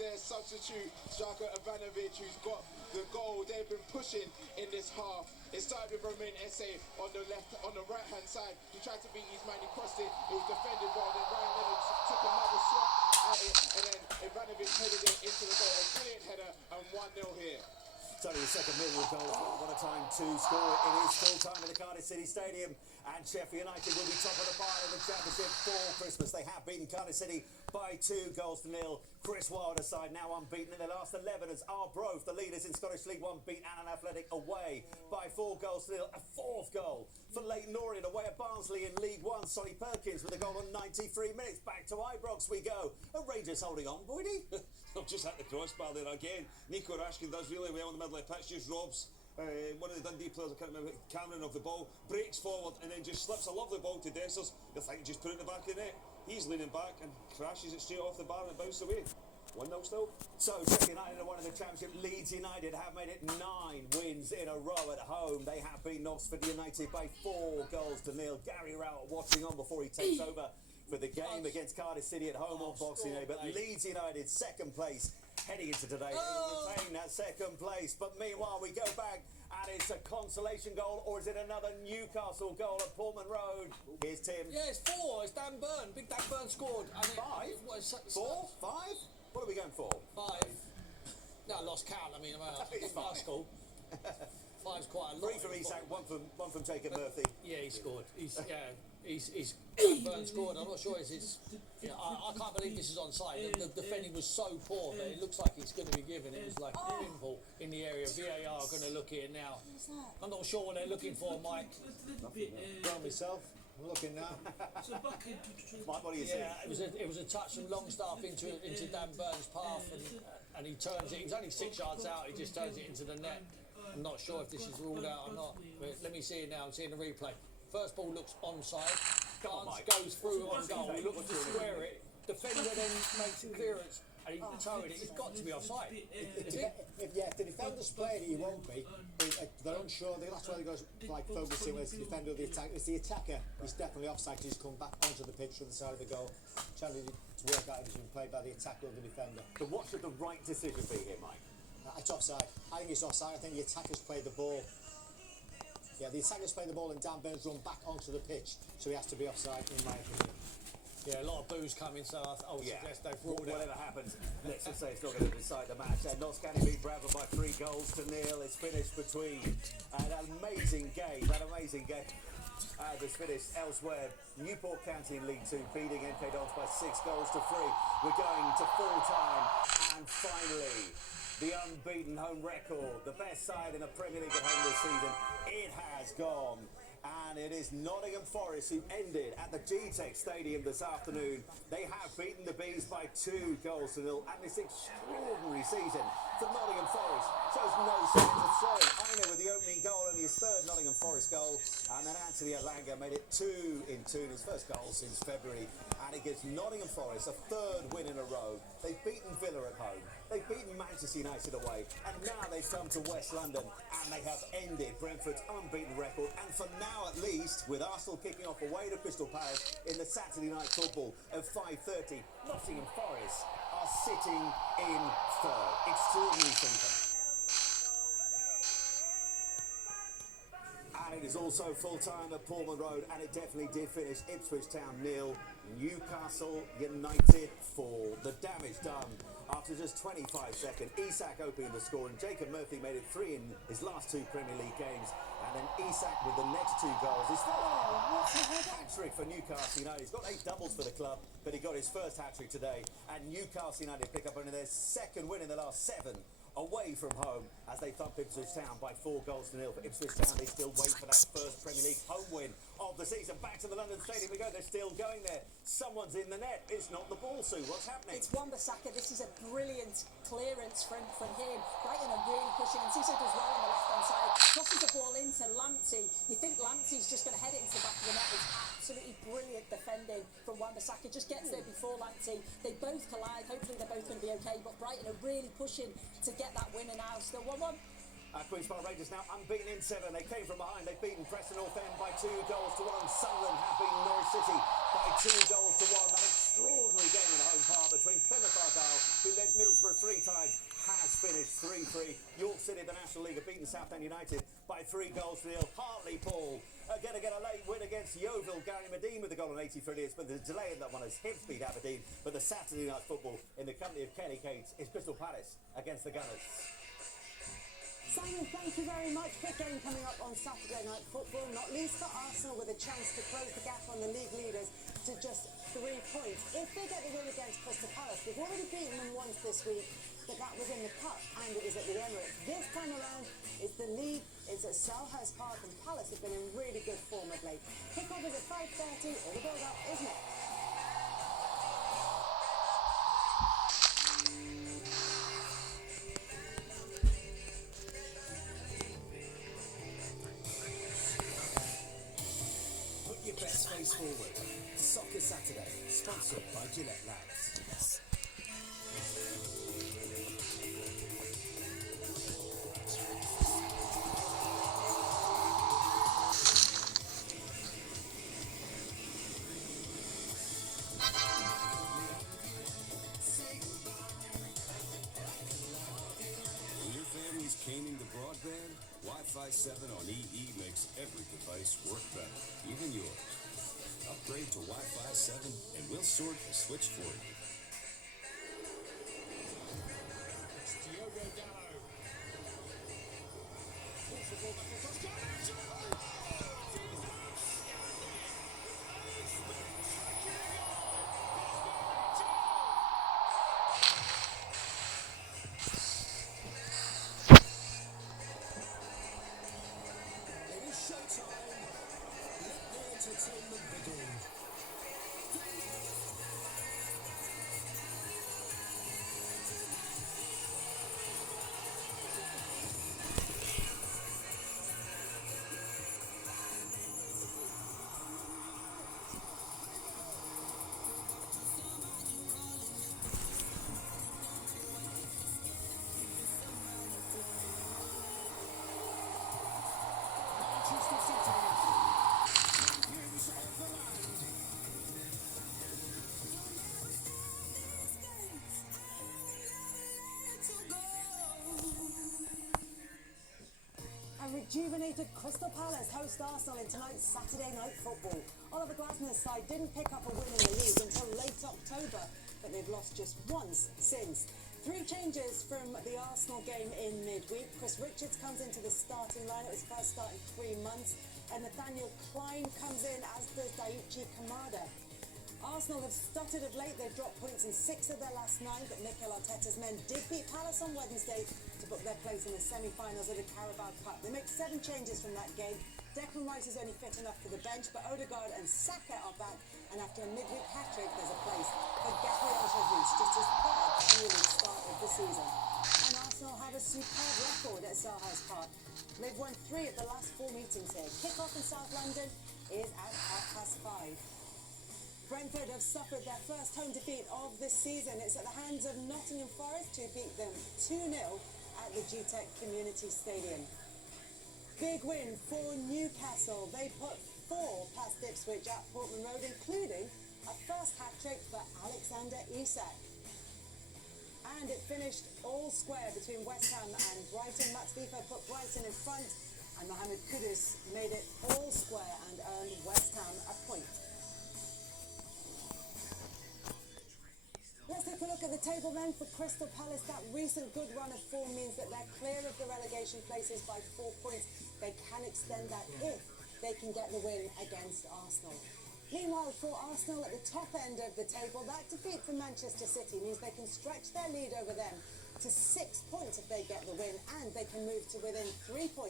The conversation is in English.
their substitute, Zdravko Ivanovic, who's got the goal. They've been pushing in this half. It started with Romain Esse on the right-hand side. He tried to beat his man, he crossed it. It was defended well. Then Ryan Leonard took another shot at it, and then Ivanovic headed it into the goal. A brilliant header, and 1-0 here. It's only the second Millwall goal. What a time to score. It is full time at the Cardiff City Stadium, and Sheffield United will be top of the pile in the Championship for Christmas. They have beaten Cardiff City by 2 goals to nil. Chris Wilder's side now unbeaten in the last 11 as Arbroath, the leaders in Scottish League One, beat Annan Athletic away by 4 goals to nil. A 4th goal for Leyton Orient away at Barnsley in League One. Sonny Perkins with a goal on 93 minutes. Back to Ibrox we go. Are Rangers holding on, Boydie? I've just hit the crossbar there again. Nico Rashkin does really well in the middle of the pitch, just robs one of the Dundee players, I can't remember, Cameron, of the ball, breaks forward and then just slips a lovely ball to Dessers. You think just put it in the back of the net. He's leaning back and crashes it straight off the bar and it bounces away. 1-0 still. So, Sheffield United are one of the Championship. Leeds United have made it 9 wins in a row at home. They have beaten Oxford United by 4 goals to nil. Gary Rowett watching on before he takes over for the game against Cardiff City at home on Boxing Day. But Leeds United, second place, heading into today. They retain that second place. But meanwhile, we go back, and it's a consolation goal, or is it another Newcastle goal at Portman Road? Here's Tim. Yeah, it's 4. It's Dan Burn. Big Dan Burn scored. And 5? 4? 5? What are we going for? 5. No, I lost count. I mean, It's fine. school. 5's quite a lot. 3 from Isak, 1 from Jacob Murphy. Yeah, he scored. He's Dan Burn scored. I'm not sure it's his. Yeah, I can't believe this is onside. The defending was so poor that it looks like it's going to be given. It was like a pinball in the area. VAR are going to look at it now. I'm not sure what they're looking for, Mike. Go myself. I'm looking now. Mike, what do you see? Yeah, it was a touch from Longstaff into Dan Burn's path, and he turns it. He's only 6 yards out. He just turns it into the net. I'm not sure if this is ruled out or not. But let me see it now. I'm seeing the replay. First ball looks onside. Barnes goes through on goal. He looks to square it. Defender then makes a clearance, and he's towing it. It's got to be offside. Is it? If the defender's playing it, he won't be. They're unsure. That's why they go like focusing with the defender or the attacker. It's the attacker. He's definitely offside. He's come back onto the pitch from the side of the goal, trying to work out if it's been played by the attacker or the defender. So what should the right decision be here, Mike? It's offside. I think it's offside. I think the attacker's played the ball. Yeah, the attacker's played the ball and Dan Burns run back onto the pitch, so he has to be offside, in my opinion. Yeah, a lot of boos coming, so I would suggest they've ruled it. Whatever happens, let's just say it's not going to decide the match. And Notts County beat Bradford by 3 goals to nil. It's finished between an amazing game. That's finished elsewhere. Newport County in League 2 beating MK Dons by 6 goals to 3. We're going to full time, and finally, the unbeaten home record, the best side in the Premier League at home this season. It has gone. And it is Nottingham Forest who ended at the G-Tech Stadium this afternoon. They have beaten the Bees by 2 goals to nil. And this extraordinary season for Nottingham Forest shows no signs of slowing. Aina with the opening goal and his 3rd Nottingham Forest goal. And then Anthony Alanga made it 2 in 2 in his first goal since February. And it gives Nottingham Forest a 3rd win in a row. They've beaten Villa at home. They've beaten Manchester United away. And now they've come to West London and they have ended Brentford's unbeaten record. And for now at least, with Arsenal kicking off away to Crystal Palace in the Saturday night football at 5:30, Nottingham Forest are sitting in 3rd. Extraordinary season. And it is also full-time at Portman Road, and it definitely did finish Ipswich Town 0, Newcastle United 4. The damage done after just 25 seconds. Isak opening the score, and Jacob Murphy made it 3 in his last 2 Premier League games. And then Isak with the next 2 goals. His hat-trick for Newcastle United. He's got 8 doubles for the club, but he got his first hat-trick today. And Newcastle United pick up only their 2nd win in the last 7 away from home as they thump Ipswich Town by 4 goals to nil. For Ipswich Town, they still wait for that first Premier League home win of the season. Back to the London Stadium we go. They're still going there. Someone's in the net. It's not the ball, Sue. What's happening? It's Wan-Bissaka. This is a brilliant clearance from him. Brighton are really pushing, and Cisse does well on the left-hand side. Crosses the ball into Lamptey. You think Lamptey's just going to head it into the back of the net. It's absolutely brilliant defending from Wan-Bissaka. Just gets there before Lamptey. They both collide. Hopefully they're both going to be okay, but Brighton are really pushing to get that win, and now still 1-1. Queen's Park Rangers now unbeaten in 7. They came from behind. They've beaten Preston North End by 2 goals to 1. Sunderland have beaten Norwich City by 2 goals to 1. That extraordinary game in the home park between Plymouth Argyle, who led Middlesbrough City, the National League, have beaten Southend United by 3 goals to 0. Hartlepool are going to get a late win against Yeovil. Gary Medine with the goal on 83 minutes, but the delay in that one as Hibs beat Aberdeen. But the Saturday night football in the company of Kenny Cates is Crystal Palace against the Gunners. Simon, thank you very much. Big game coming up on Saturday night football, not least for Arsenal, with a chance to close the gap on the league leaders to just 3 points. If they get the win against Crystal Palace, they've already beaten them once this week, but that was in the Cup and it was at the Emirates. This time around, it's the league, it's at Selhurst Park, and Palace have been in really good form of late. Kickoff is at 5:30, all the build-up is next. Put your best face forward. Soccer Saturday, sponsored by Gillette Labs. When your family's caning to broadband, Wi-Fi 7 on EE makes every device work better, even yours. Upgrade to Wi-Fi 7 and we'll sort the switch for you. Diogo Dalot. Puts the ball back across Garnacho. It is showtime. Let the entertainment begin. Manchester City. Champions of the land. A rejuvenated Crystal Palace host Arsenal in tonight's Saturday night football. Oliver Glasner's side didn't pick up a win in the league until late October, but they've lost just once since. 3 changes from the Arsenal game in midweek. Chris Richards comes into the starting line. It was his first start in 3 months. And Nathaniel Klein comes in, as does Daichi Kamada. Arsenal have stuttered of late. They've dropped points in 6 of their last 9, but Mikel Arteta's men did beat Palace on Wednesday to book their place in the semi-finals of the Carabao Cup. They make 7 changes from that game. Declan Rice is only fit enough for the bench, but Odegaard and Saka are back, and after a midweek hat-trick, there's a place for Gabriel Jesus, just his 3rd Premier League start of the season. And Arsenal have a superb record at Selhurst Park. They've won 3 at the last 4 meetings here. Kick-off in South London is at 5:30. Brentford have suffered their first home defeat of this season. It's at the hands of Nottingham Forest, who beat them 2-0 at the GTEC Community Stadium. Big win for Newcastle. They put 4 past Ipswich at Portman Road, including a first hat-trick for Alexander Isak. And it finished all square between West Ham and Brighton. Max Vifa put Brighton in front, and Mohamed Kudus made it all square and earned West Ham a point. Let's take a look at the table then for Crystal Palace. That recent good run of form means that they're clear of the relegation places by 4 points. They can extend that if they can get the win against Arsenal. Meanwhile, for Arsenal at the top end of the table, that defeat from Manchester City means they can stretch their lead over them to 6 points if they get the win, and they can move to within 3 points